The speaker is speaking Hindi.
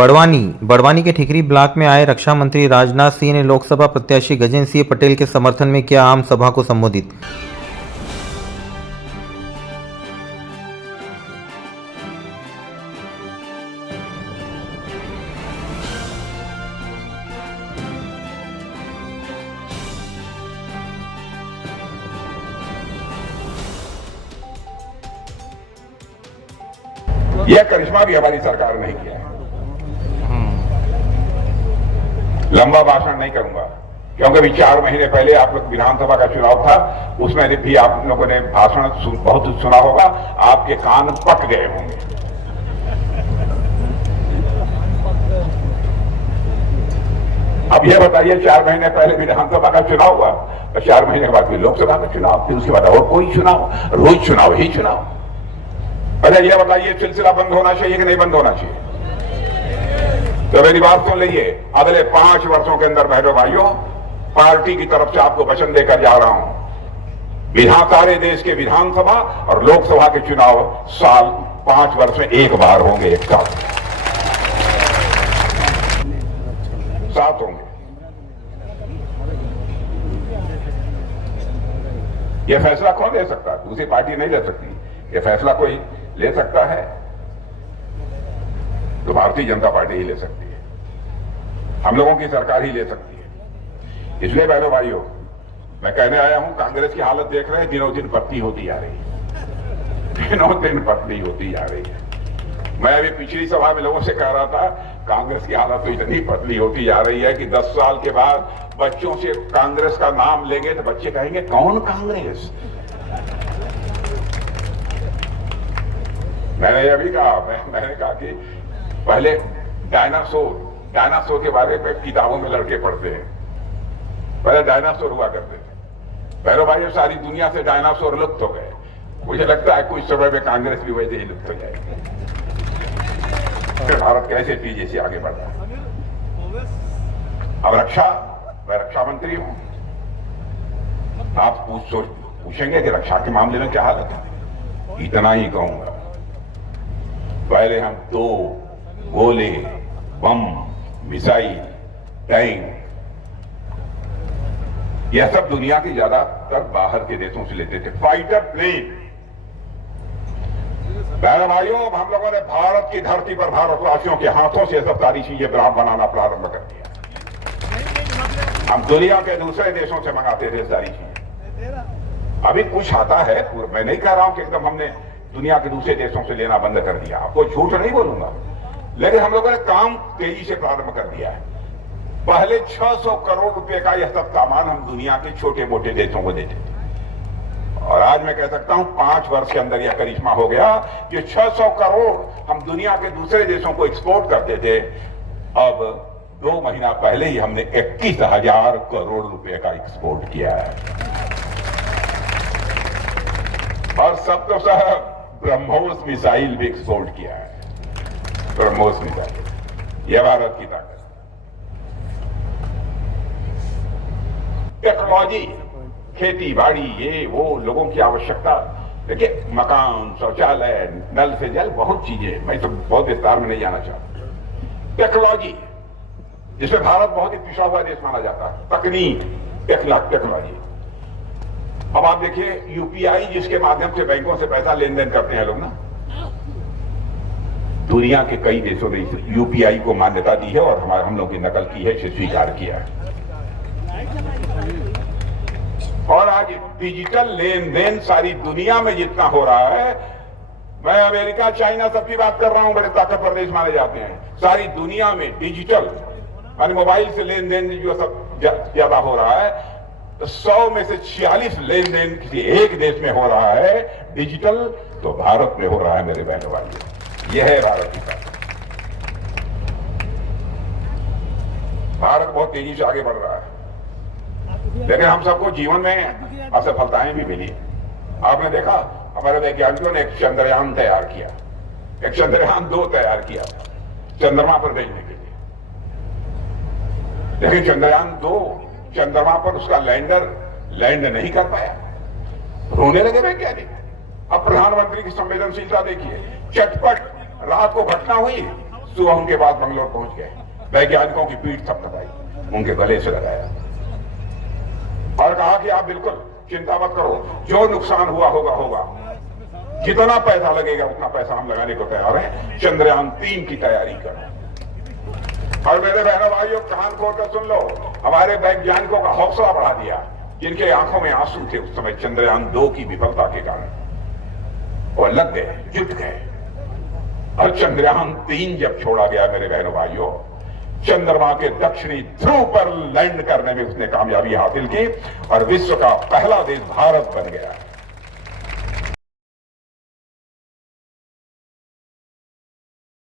बड़वानी के ठिकरी ब्लॉक में आए रक्षा मंत्री राजनाथ सिंह ने लोकसभा प्रत्याशी गजेंद्र सिंह पटेल के समर्थन में किया आम सभा को संबोधित। यह करिश्मा भी हमारी सरकार ने किया है। लंबा भाषण नहीं करूंगा क्योंकि अभी 4 महीने पहले आप लोग विधानसभा का चुनाव था, उसमें भी आप लोगों ने भाषण बहुत सुना होगा, आपके कान पक गए होंगे। अब यह बताइए, 4 महीने पहले विधानसभा का चुनाव हुआ और 4 महीने के बाद फिर लोकसभा का चुनाव, फिर उसके बाद और कोई चुनाव, रोज चुनाव ही चुनाव। अच्छा यह बताइए, सिलसिला बंद होना चाहिए कि नहीं बंद होना चाहिए? तो मेरी बात सुन लीजिए, अगले 5 वर्षों के अंदर बहनों भाइयों, पार्टी की तरफ से आपको वचन देकर जा रहा हूं, सारे देश के विधानसभा और लोकसभा के चुनाव 5 वर्ष में एक बार होंगे, एक साथ होंगे। यह फैसला कौन ले सकता है? दूसरी पार्टी नहीं ले सकती। यह फैसला कोई ले सकता है तो भारतीय जनता पार्टी ही ले सकती है, हम लोगों की सरकार ही ले सकती है। इसलिए बहनों भाइयों, मैं कहने आया हूं, कांग्रेस की हालत देख रहे हैं, दिनों दिन पतली होती जा रही है, दिनों दिन पतली होती जा रही है। मैं अभी पिछली सभा में लोगों से कह रहा था, कांग्रेस की हालत तो इतनी पतली होती जा रही है कि 10 साल के बाद बच्चों से कांग्रेस का नाम लेंगे तो बच्चे कहेंगे कौन कांग्रेस? मैंने अभी कहा, मैंने कहा कि पहले डायनासोर के बारे में किताबों में लड़के पढ़ते हैं, पहले डायनासोर हुआ करते थे। बहनों भाइयों, सारी दुनिया से डायनासोर लुप्त हो गए। मुझे लगता है कुछ समय में कांग्रेस भी वैसे ही लुप्त हो जाएगी। भारत कैसे तेजी से आगे बढ़ रहा है। अब मैं रक्षा मंत्री हूं, आप पूछेंगे कि रक्षा के मामले में क्या हालत है? इतना ही कहूंगा, पहले हम तो गोले, बम, मिसाइल, टैंक, यह सब दुनिया की ज्यादातर बाहर के देशों से लेते थे। फाइटर प्लेन, बहनों भाइयों, अब हम लोगों ने भारत की धरती पर भारतवासियों के हाथों से सब सारी चीजें बनाना प्रारंभ कर दिया। हम दुनिया के दूसरे देशों से मंगाते थे सारी चीजें। अभी कुछ आता है, मैं नहीं कह रहा हूं कि एकदम हमने दुनिया के दूसरे देशों से लेना बंद कर दिया, आपको झूठ नहीं बोलूंगा, लेकिन हम लोगों ने काम तेजी से प्रारंभ कर दिया है। पहले 600 करोड़ रुपए का यह सब सामान हम दुनिया के छोटे मोटे देशों को देते थे, और आज मैं कह सकता हूं 5 वर्ष के अंदर यह करिश्मा हो गया कि 600 करोड़ हम दुनिया के दूसरे देशों को एक्सपोर्ट करते थे, अब 2 महीना पहले ही हमने 21,000 करोड़ रुपए का एक्सपोर्ट किया है। और सब तो सब ब्रह्मोस मिसाइल भी एक्सपोर्ट किया है। ब्रह्मोस मिसाइल, यह भारत की ताकत। टेक्नोलॉजी, खेती बाड़ी, ये वो लोगों की आवश्यकता, देखिए मकान, शौचालय, नल से जल, बहुत चीजें, मैं तो बहुत विस्तार में नहीं जाना चाहता। टेक्नोलॉजी, जिसमें भारत बहुत ही पिछड़ा हुआ देश माना जाता है, तकनीक, टेक्नोलॉजी। अब आप देखिए, यूपीआई जिसके माध्यम से बैंकों से पैसा लेन देन करते हैं लोग ना, दुनिया के कई देशों ने यूपीआई को मान्यता दी है और हम लोग की नकल की है, इसे स्वीकार किया है। और आज डिजिटल लेन देन सारी दुनिया में जितना हो रहा है, मैं अमेरिका, चाइना सबकी बात कर रहा हूं, बड़े ताकतवर देश माने जाते हैं, सारी दुनिया में डिजिटल यानी मोबाइल से लेन देन जो सब ज्यादा हो रहा है, तो 100 में से 46 लेन देन किसी एक देश में हो रहा है डिजिटल, तो भारत में हो रहा है मेरे बहनों भाइयों। यह है भारत की ताकत। भारत बहुत तेजी से आगे बढ़ रहा है, लेकिन हम सबको जीवन में असफलताएं भी मिली। आपने देखा, हमारे वैज्ञानिकों ने एक चंद्रयान तैयार किया, एक चंद्रयान 2 तैयार किया चंद्रमा पर भेजने के लिए, लेकिन चंद्रयान 2 चंद्रमा पर उसका लैंडर लैंड नहीं कर पाया। रोने लगे वैज्ञानिक। अब प्रधानमंत्री की संवेदनशीलता देखिए, चटपट रात को घटना हुई, सुबह उनके बाद बंगलोर पहुंच गए, वैज्ञानिकों की पीठ थपथपाई, उनके गले से लगाया और कहा कि आप बिल्कुल चिंता मत करो, जो नुकसान हुआ होगा, जितना पैसा लगेगा उतना पैसा हम लगाने को तैयार हैं, चंद्रयान 3 की तैयारी करो। और मेरे बहनों भाइयों, कान खोल कर सुन लो, हमारे वैज्ञानिकों का हौसला बढ़ा दिया, जिनके आंखों में आंसू थे उस समय चंद्रयान 2 की विफलता के कारण, और लग गए, जुट गए। और चंद्रयान 3 जब छोड़ा गया मेरे बहनों भाइयों, चंद्रमा के दक्षिणी ध्रुव पर लैंड करने में उसने कामयाबी हासिल की और विश्व का पहला देश भारत बन गया।